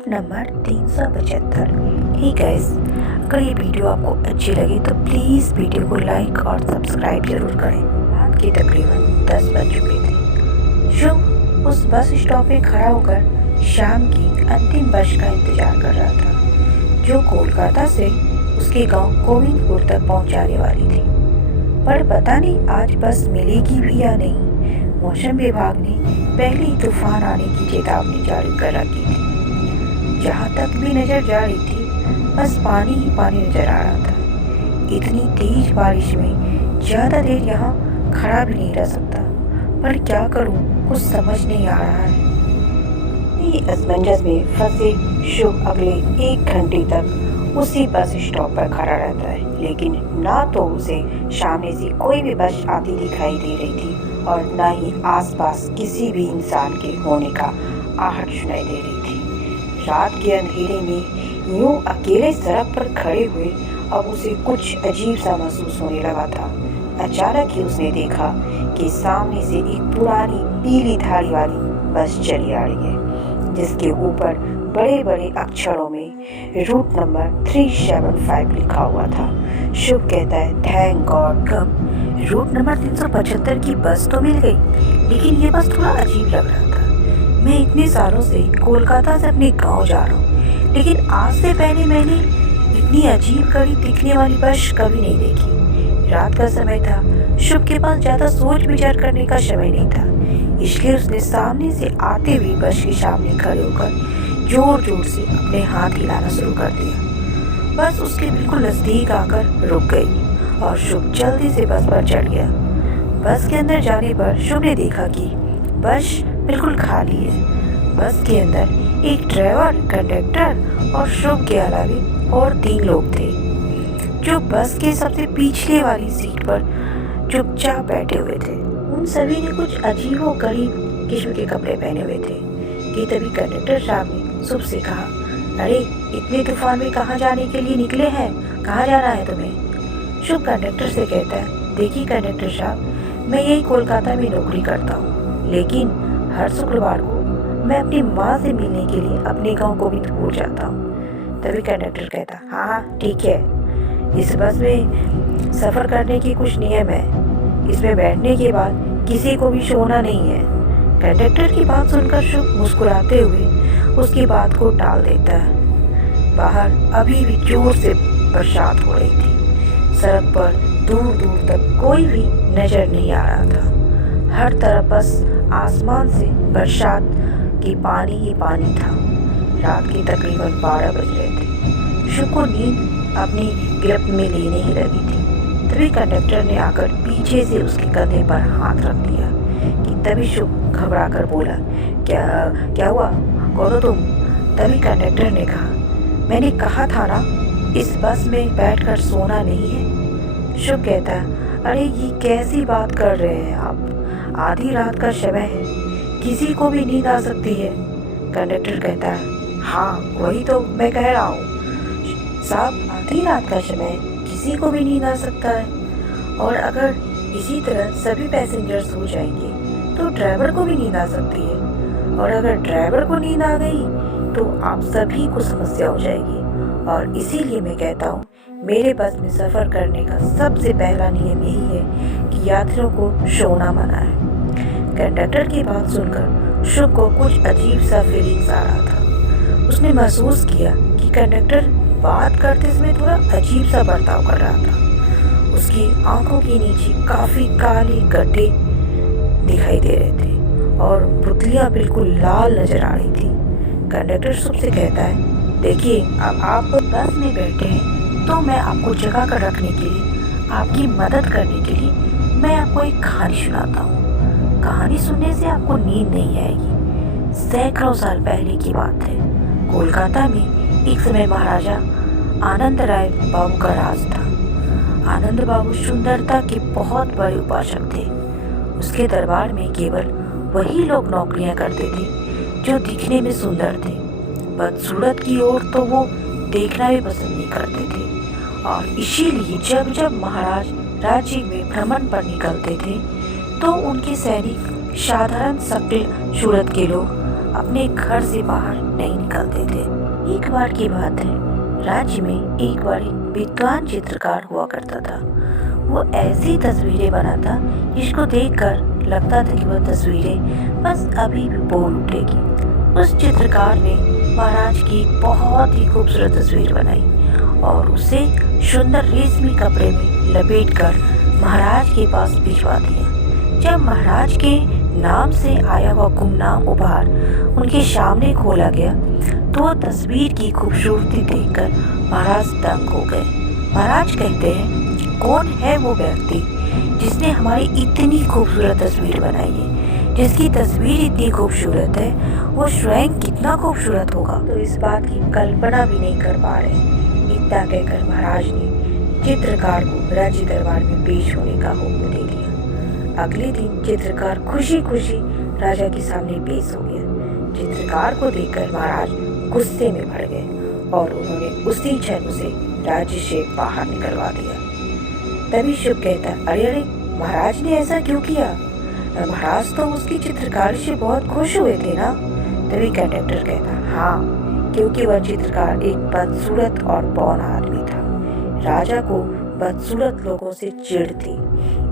Root number 375। Hey guys, अगर ये video आपको अच्छी लगे तो प्लीज़ वीडियो को लाइक और सब्सक्राइब जरूर करें। रात के तकरीबन 10 बज चुके थे। शुभ उस बस स्टॉप पे खड़ा होकर शाम की अंतिम बस का इंतजार कर रहा था, जो कोलकाता से उसके गांव गोविंदपुर तक पहुंचाने वाली थी। पर पता नहीं आज बस मिलेगी भी या नहीं। मौसम विभाग ने पहले ही तूफान आने की चेतावनी जारी कर रखी थी। जहाँ तक भी नजर जा रही थी बस पानी ही पानी नजर आ रहा था। इतनी तेज बारिश में ज़्यादा देर यहाँ खड़ा भी नहीं रह सकता। पर क्या करूँ, कुछ समझ नहीं आ रहा है। ये असमंजस में फंसे शुभ अगले 1 घंटे तक उसी बस स्टॉप पर खड़ा रहता है, लेकिन ना तो उसे सामने से कोई भी बस आती दिखाई दे रही थी और न ही आसपास किसी भी इंसान के होने का आहट सुनाई दे रही थी। रात के अंधेरे में यूं अकेले सड़क पर खड़े हुए अब उसे कुछ अजीब सा महसूस होने लगा था। अचानक ही उसने देखा कि सामने से एक पुरानी पीली धारी वाली बस चली आ रही है, जिसके ऊपर बड़े बड़े अक्षरों में रूट नंबर 375 लिखा हुआ था। शुभ कहता है, थैंक गॉड। कब रूट नंबर 375 की बस तो मिल गई, लेकिन ये बस थोड़ा अजीब लग रहा था। मैं इतने सालों से कोलकाता से अपने गांव जा रहा हूँ, लेकिन आज से पहले मैंने इतनी अजीब घड़ी दिखने वाली बस कभी नहीं देखी। रात का समय था, शुभ के पास ज़्यादा सोच विचार करने का समय नहीं था, इसलिए उसने सामने से आते हुए बस के सामने खड़े होकर जोर जोर से अपने हाथ हिलाना शुरू कर दिया। बस उसके बिल्कुल नज़दीक आकर रुक गई और शुभ जल्दी से बस पर चढ़ गया। बस के अंदर जाने पर शुभ ने देखा कि बस बिल्कुल खाली है। बस के अंदर एक ड्राइवर, कंडक्टर और शुभ के अलावे और 3 लोग थे, जो बस के सबसे पिछले वाली सीट पर चुपचाप बैठे हुए थे। उन सभी ने कुछ अजीबो गरीब किस्म के कपड़े पहने हुए थे कि तभी कंडक्टर साहब ने शुभ से कहा, अरे इतने तूफान में कहाँ जाने के लिए निकले हैं, कहाँ जाना है तुम्हें? शुभ कंडक्टर से कहता है, देखिए कंडक्टर साहब, मैं यही कोलकाता में नौकरी करता हूँ, लेकिन हर शुक्रवार को मैं अपनी माँ से मिलने के लिए अपने गांव गोविंदपुर जाता हूँ। तभी कंडक्टर कहता, हाँ हाँ ठीक है, इस बस में सफ़र करने की कुछ नियम है, इसमें बैठने के बाद किसी को भी सोना नहीं है। कंडक्टर की बात सुनकर शुभ मुस्कुराते हुए उसकी बात को टाल देता है। बाहर अभी भी जोर से बरसात हो रही थी। सड़क पर दूर दूर तक कोई भी नजर नहीं आ रहा था। हर तरफ बस आसमान से बरसात की पानी ही पानी था। रात के तकरीबन 12 बज रहे थे। शुभ को नींद अपनी गिरफ्त में लेने ही लगी थी। तभी कंडक्टर ने आकर पीछे से उसके कंधे पर हाथ रख दिया कि तभी शुभ घबरा कर बोला, क्या हुआ, कौन हो तुम? तभी कंडक्टर ने कहा, मैंने कहा था ना, इस बस में बैठकर सोना नहीं है। शुभ कहता है, अरे ये कैसी बात कर रहे हैं आप, आधी रात का समय है, किसी को भी नींद आ सकती है। कंडक्टर कहता है, हाँ वही तो मैं कह रहा हूँ साहब, आधी रात का समय किसी को भी नींद आ सकता है, और अगर इसी तरह सभी पैसेंजर सो जाएंगे तो ड्राइवर को भी नींद आ सकती है, और अगर ड्राइवर को नींद आ गई तो आप सभी को समस्या हो जाएगी। और इसीलिए मैं कहता हूँ, मेरे बस में सफ़र करने का सबसे पहला नियम यही है कि यात्रियों को सोना मना है। कंडक्टर की बात सुनकर शुभ को कुछ अजीब सा फीलिंग्स आ रहा था। उसने महसूस किया कि कंडक्टर बात करते समय थोड़ा अजीब सा बर्ताव कर रहा था। उसकी आंखों के नीचे काफ़ी काले गड्ढे दिखाई दे रहे थे और पुतलियाँ बिल्कुल लाल नजर आ रही थी। कंडक्टर शुभ से कहता है, देखिए अब आप बस में बैठे हैं तो मैं आपको जगह कर रखने के लिए, आपकी मदद करने के लिए मैं आपको एक कहानी सुनाता हूँ। कहानी सुनने से आपको नींद नहीं आएगी। सैकड़ों साल पहले की बात है। कोलकाता में एक समय महाराजा आनंद राय बाबू का राज था। आनंद बाबू सुंदरता के बहुत बड़े उपासक थे। उसके दरबार में केवल वही लोग नौकरियां करते थे जो दिखने में सुंदर थे। बदसूरत की ओर तो वो देखना भी पसंद नहीं करते थे, और इसीलिए जब जब महाराज राज्य में भ्रमण पर निकलते थे तो उनके सैनिक, साधारण शक्ल सूरत के लोग अपने घर से बाहर नहीं निकलते थे। एक बार की बात है, राज्य में एक बार एक विद्वान चित्रकार हुआ करता था। वो ऐसी तस्वीरें बनाता जिसको देखकर लगता था कि वह तस्वीरें बस अभी भी बोल उठेगी। उस चित्रकार ने महाराज की बहुत ही खूबसूरत तस्वीर बनाई और उसे सुंदर रेशमी कपड़े में लपेटकर महाराज के पास भिजवा दिया। जब महाराज के नाम से आया हुआ गुमनाम उपहार उनके सामने खोला गया तो तस्वीर की खूबसूरती देखकर महाराज दंग हो गए। महाराज कहते हैं, कौन है वो व्यक्ति जिसने हमारी इतनी खूबसूरत तस्वीर बनाई है? जिसकी तस्वीर इतनी खूबसूरत है वो स्वयं कितना खूबसूरत होगा, तो इस बात की कल्पना भी नहीं कर पा रहे। इतना कहकर महाराज ने चित्रकार को राज्य दरबार में पेश होने का हुक्म दे दिया। अगले दिन चित्रकार खुशी खुशी राजा के सामने पेश हो गया। चित्रकार को देखकर महाराज गुस्से में भर गए और उन्होंने उसी क्षण उसे राज्य से बाहर निकलवा दिया। तभी शुभ कहता, अरे अरे महाराज ने ऐसा क्यों किया? महाराज तो उसकी चित्रकारी से बहुत खुश हुए थे ना? तभी कंडक्टर कहता, हाँ, क्योंकि वह चित्रकार एक बदसूरत और बौना आदमी था। राजा को बदसूरत लोगों से चिढ़ थी,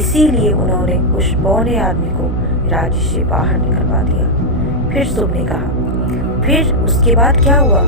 इसीलिए उन्होंने उस बौने आदमी को राज्य से बाहर निकलवा दिया। फिर शुभ ने कहा, फिर उसके बाद क्या हुआ?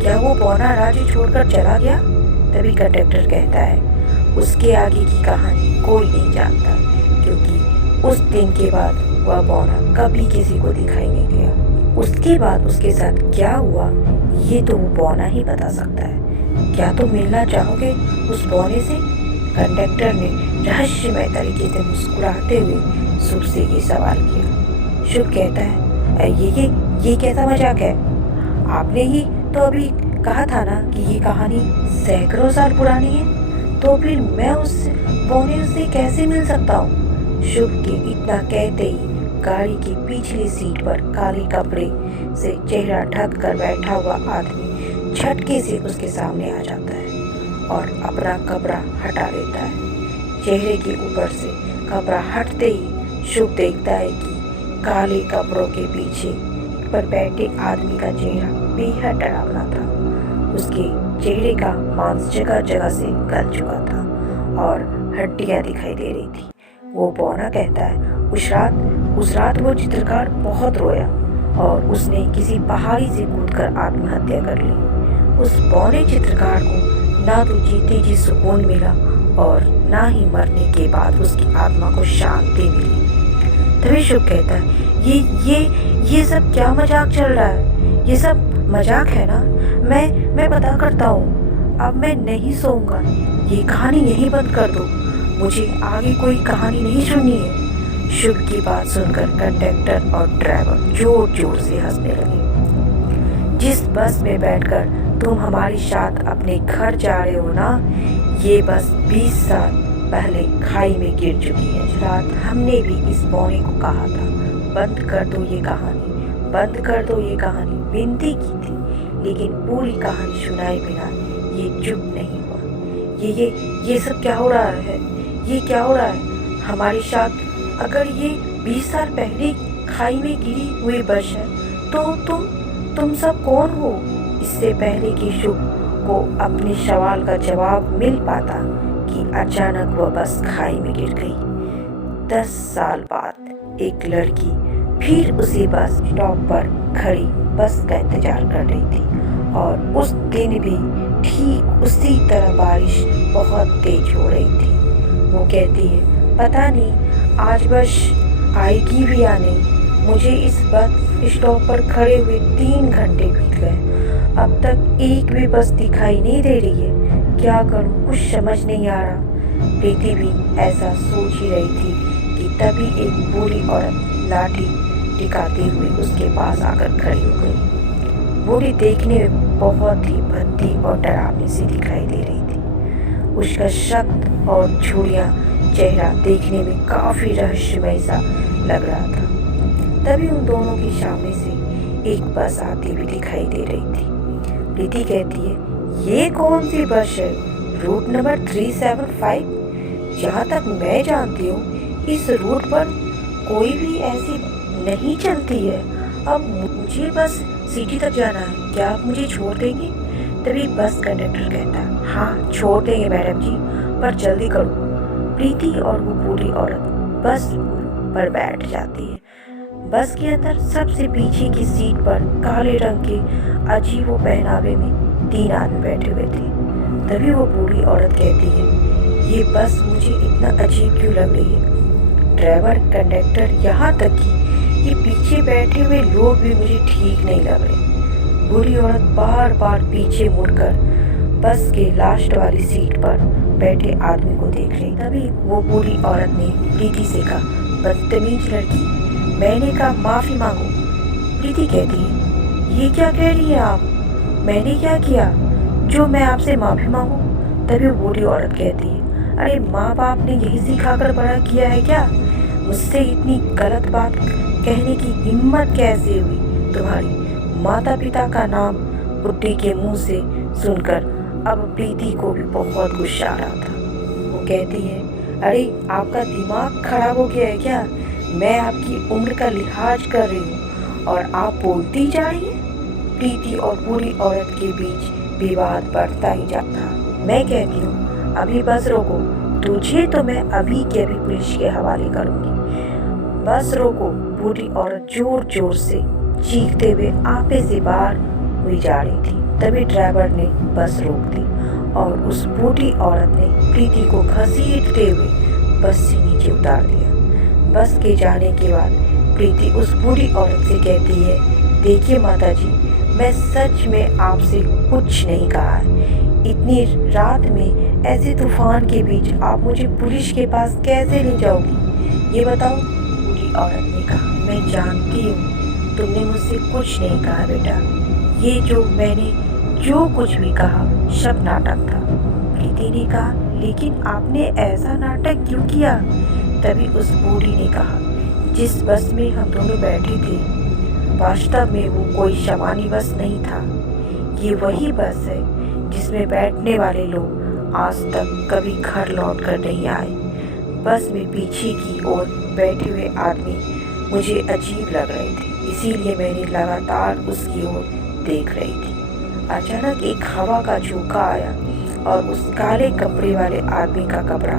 क्या वो बौना राज्य छोड़कर चला गया? तभी कंडक्टर कहता है, उसके आगे की कहानी कोई नहीं जानता, क्योंकि उस दिन के बाद वह बौना कभी किसी को दिखाई नहीं दिया। उसके बाद उसके साथ क्या हुआ ये तो वो बौना ही बता सकता है। क्या तुम मिलना चाहोगे उस बौने से? कंडक्टर ने रहस्यमय तरीके से मुस्कुराते हुए शुभ से ये सवाल किया। शुभ कहता है, ये कैसा मजाक है? आपने ही तो अभी कहा था ना कि ये कहानी सैकड़ों साल पुरानी है, तो फिर मैं उस बौने से कैसे मिल सकता हूँ? शुभ के इतना कहते ही गाड़ी की पिछली सीट पर काले कपड़े से चेहरा ढक कर बैठा हुआ आदमी झटके से उसके सामने आ जाता है और अपना कपड़ा हटा लेता है। चेहरे के ऊपर से कपड़ा हटते ही शुभ देखता है कि काले कपड़ों के पीछे पर बैठे आदमी का चेहरा बेहद डरावना था। उसके चेहरे का मांस जगह जगह से गल चुका था और हड्डियां दिखाई दे रही थी। वो बौना कहता है, उस रात वो चित्रकार बहुत रोया और उसने किसी पहाड़ी से कूदकर आत्महत्या कर ली। उस बौने चित्रकार को ना तो जीते जी सुकून मिला और ना ही मरने के बाद उसकी आत्मा को शांति मिली। तभी शुभ कहता है, ये सब क्या मजाक चल रहा है? ये सब मजाक है ना? मैं पता करता हूँ, अब मैं नहीं सोऊंगा। ये कहानी यहीं बंद कर दो, मुझे आगे कोई कहानी नहीं सुननी है। शुभ की बात सुनकर कंडक्टर और ड्राइवर जोर जोर से हंसने लगे। जिस बस में बैठकर तुम हमारे साथ अपने घर जा रहे हो ना, ये बस 20 साल पहले खाई में गिर चुकी है। रात हमने भी इस बौने को कहा था, बंद कर दो ये कहानी, बंद कर दो ये कहानी, विनती की थी, लेकिन पूरी कहानी सुनाए बिना ये चुप नहीं हुआ। ये सब क्या हो रहा है? ये क्या हो रहा है हमारे साथ? अगर ये 20 साल पहले खाई में गिरी हुई बस है तो तुम सब कौन हो? इससे पहले कि शुभ को अपने सवाल का जवाब मिल पाता कि अचानक वह बस खाई में गिर गई। 10 साल बाद एक लड़की फिर उसी बस स्टॉप पर खड़ी बस का इंतजार कर रही थी और उस दिन भी ठीक उसी तरह बारिश बहुत तेज हो रही थी। वो कहती है, पता नहीं आज बस आएगी भी या नहीं। मुझे इस बस स्टॉप पर खड़े हुए 3 घंटे बीत गए, अब तक एक भी बस दिखाई नहीं दे रही है। क्या करूं, कुछ समझ नहीं आ रहा। प्रीति भी ऐसा सोच ही रही थी कि तभी एक बूढ़ी औरत लाठी टिकाते हुए उसके पास आकर खड़ी हो गई। बूढ़ी देखने में बहुत ही भद्दी और डरावनी सी दिखाई दे रही थी। उसका सख्त और झुर्रियां चेहरा देखने में काफी रहस्यमय सा लग रहा था। तभी उन दोनों के सामने से एक बस आती हुई दिखाई दे रही थी। प्रीति कहती है, ये कौन सी बस है? Route number 375? जहाँ तक मैं जानती हूँ इस रूट पर कोई भी ऐसी नहीं चलती है। अब मुझे बस सिटी तक जाना है, क्या आप मुझे छोड़ देंगे? तभी बस कंडक्टर कहता है, हाँ छोड़ देंगे मैडम जी, पर जल्दी करो। प्रीति और वो बूढ़ी औरत बस पर बैठ जाती है। बस के अंदर सबसे पीछे की सीट पर काले रंग के अजीब पहनावे में 3 आदमी बैठे हुए थे। तभी वो बूढ़ी औरत कहती है, ये बस मुझे इतना अजीब क्यों लग रही है? ड्राइवर, कंडक्टर, यहाँ तक कि ये पीछे बैठे हुए लोग भी मुझे ठीक नहीं लग रहे। बूढ़ी औरत बार बार पीछे मुड़कर बस के लास्ट वाली सीट पर बैठे आदमी को देख रही। तभी वो बूढ़ी औरत ने प्रीति से कहा, बदतमीज लड़की, मैंने कहा माफ़ी मांगो। प्रीति कहती है, ये क्या कह रही है आप? मैंने क्या किया जो मैं आपसे माफ़ी मांगू? तभी वो बूढ़ी औरत कहती है, अरे माँ बाप ने यही सिखाकर बड़ा किया है क्या? मुझसे इतनी गलत बात कहने की हिम्मत कैसे हुई तुम्हारी? माता पिता का नाम बुढ़ी के मुंह से सुनकर अब प्रीति को भी बहुत गुस्सा आ रहा था। वो कहती है, अरे आपका दिमाग खराब हो गया है क्या? मैं आपकी उम्र का लिहाज कर रही हूँ और आप बोलती जा रही हैं। प्रीति और बूढ़ी औरत के बीच विवाद बढ़ता ही जाता। मैं कहती हूँ, अभी बस रोको, तुझे तो मैं अभी के अभी पुलिस के हवाले करूँगी। बस रोको। बूढ़ी औरत जोर जोर से चीखते हुए आपे से बाहर हुई जा रही थी। तभी ड्राइवर ने बस रोक दी और उस बूढ़ी औरत ने प्रीति को घसीटते हुए बस से नीचे उतार दिया। बस के जाने के बाद प्रीति उस बूढ़ी औरत से कहती है, देखिए माता जी, मैं सच में आपसे कुछ नहीं कहा है। इतनी रात में ऐसे तूफान के बीच आप मुझे पुलिस के पास कैसे ले जाओगी, ये बताओ? बूढ़ी औरत ने कहा, मैं जानती हूँ तुमने मुझसे कुछ नहीं कहा बेटा, ये जो मैंने जो कुछ भी कहा सब नाटक था। प्रीति ने कहा, लेकिन आपने ऐसा नाटक क्यों किया? तभी उस बूढ़ी ने कहा, जिस बस में हम दोनों बैठे थे वास्तव में वो कोई सामान्य बस नहीं था। ये वही बस है जिसमें बैठने वाले लोग आज तक कभी घर लौट कर नहीं आए। बस में पीछे की ओर बैठे हुए आदमी मुझे अजीब लग रहे थे, इसीलिए मैंने लगातार उसकी ओर देख रही थी। अचानक एक हवा का झोंका आया और उस काले कपड़े वाले आदमी का कपड़ा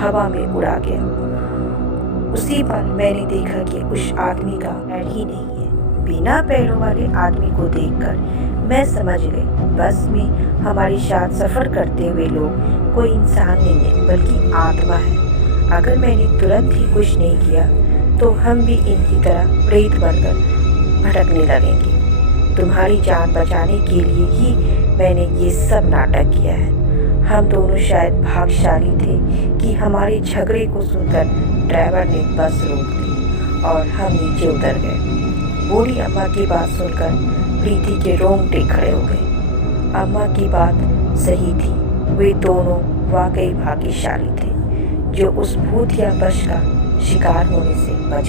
हवा में उड़ा गया। उसी पल मैंने देखा कि उस आदमी का पैर ही नहीं है। बिना पैरों वाले आदमी को देखकर मैं समझ गई बस में हमारे साथ सफ़र करते हुए लोग कोई इंसान नहीं है बल्कि आत्मा है। अगर मैंने तुरंत ही कुछ नहीं किया तो हम भी इनकी तरह प्रेत बनकर भटकने लगेंगे। तुम्हारी जान बचाने के लिए ही मैंने ये सब नाटक किया है। हम दोनों शायद भाग्यशाली थे कि हमारे झगड़े को सुनकर ड्राइवर ने बस रोक दी और हम नीचे उतर गए। बूढ़ी अम्मा की बात सुनकर प्रीति के रोंगटे खड़े हो गए। अम्मा की बात सही थी, वे दोनों वाकई भाग्यशाली थे जो उस भूतिया बस का शिकार होने से बचे।